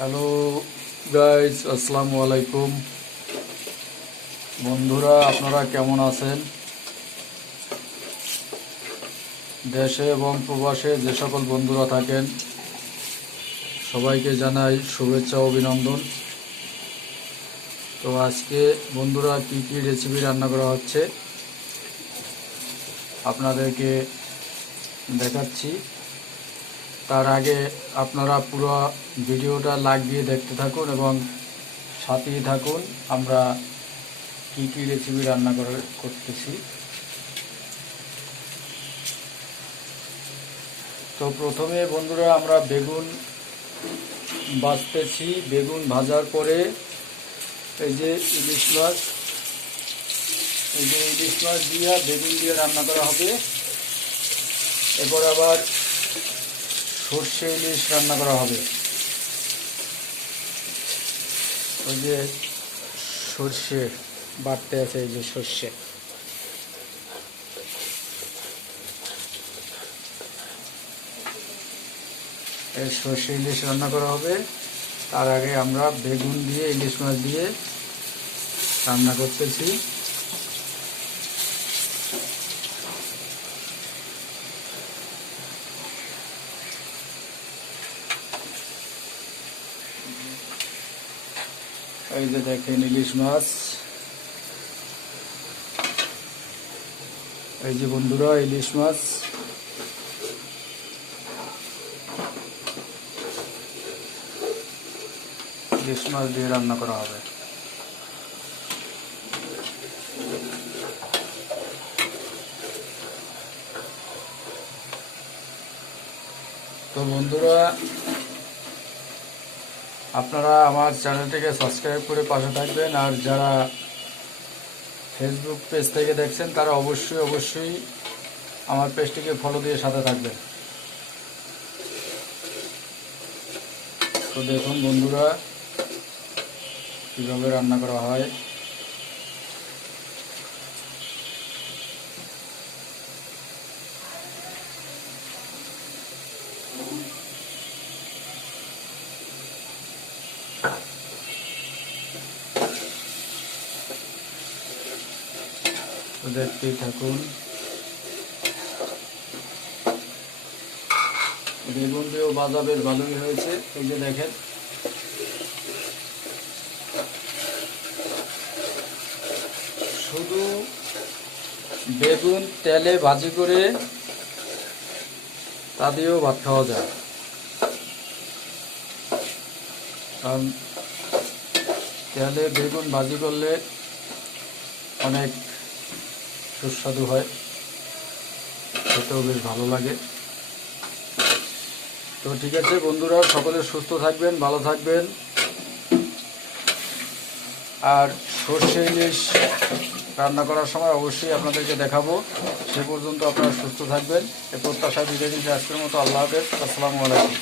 Hello guys, আসসালামু আলাইকুম। বন্ধুরা, আপনারা কেমন আছেন? দেশে এবং প্রবাসে যে সকল বন্ধুরা থাকেন সবাইকে জানাই শুভেচ্ছা ও অভিনন্দন। তো আজকে বন্ধুরা কি কি রেসিপি রান্না করা হচ্ছে আপনাদেরকে দেখাচ্ছি। তার আগে আপনারা পুরো ভিডিওটা লাইক দিয়ে দেখতে থাকুন এবং সাথেই থাকুন আমরা কি কি রেসিপি রান্না করতেছি। তো প্রথমে বন্ধুরা আমরা বেগুন ভাজতেছি। বেগুন ভাজার পরে এই যে ইলিশ মাছ দিয়ে বেগুন দিয়ে রান্না করা হবে। এরপর আবার সর্ষে ইলিশ রান্না করা হবে। ওই যে সর্ষে বাটতে আছে, এই যে সর্ষে, এই সর্ষে ইলিশ রান্না করা হবে। তার আগে আমরা বেগুন দিয়ে ইলিশ মাছ দিয়ে রান্না করতেছি। এই যে দেখেন ইলিশ মাছ, এই যে বন্ধুরা ইলিশ মাছ। ইলিশ মাছ দিয়ে রান্না করা হবে। তো বন্ধুরা, আপনারা আমার চ্যানেলটিকে সাবস্ক্রাইব করে পাশে থাকবেন। আর যারা ফেসবুক পেজ থেকে দেখছেন তারা অবশ্যই আমার পেজটিকে ফলো দিয়ে সাথে থাকবেন। তো দেখুন বন্ধুরা কীভাবে রান্না করা হয়। তো দেখতেই থাকুন। বেগুন দিয়েও ভাজা বেশ ভালোই হয়েছে। এই যে দেখেন, শুধু বেগুন তেলে ভাজি করে তা দিয়েও ভাত খাওয়া যায়। কারণ তেলে বেগুন ভাজি করলে অনেক সুস্বাদু হয়, খেতেও বেশ ভালো লাগে। তো ঠিক আছে বন্ধুরা, সকলে সুস্থ থাকবেন, ভালো থাকবেন। আর সর্ষে ইলিশ রান্না করার সময় অবশ্যই আপনাদেরকে দেখাবো। সে পর্যন্ত আপনারা সুস্থ থাকবেন, এ প্রত্যাশা বিদায় নিতে আজকের মতো আল্লাহ হাফেজ, আসসালামু আলাইকুম।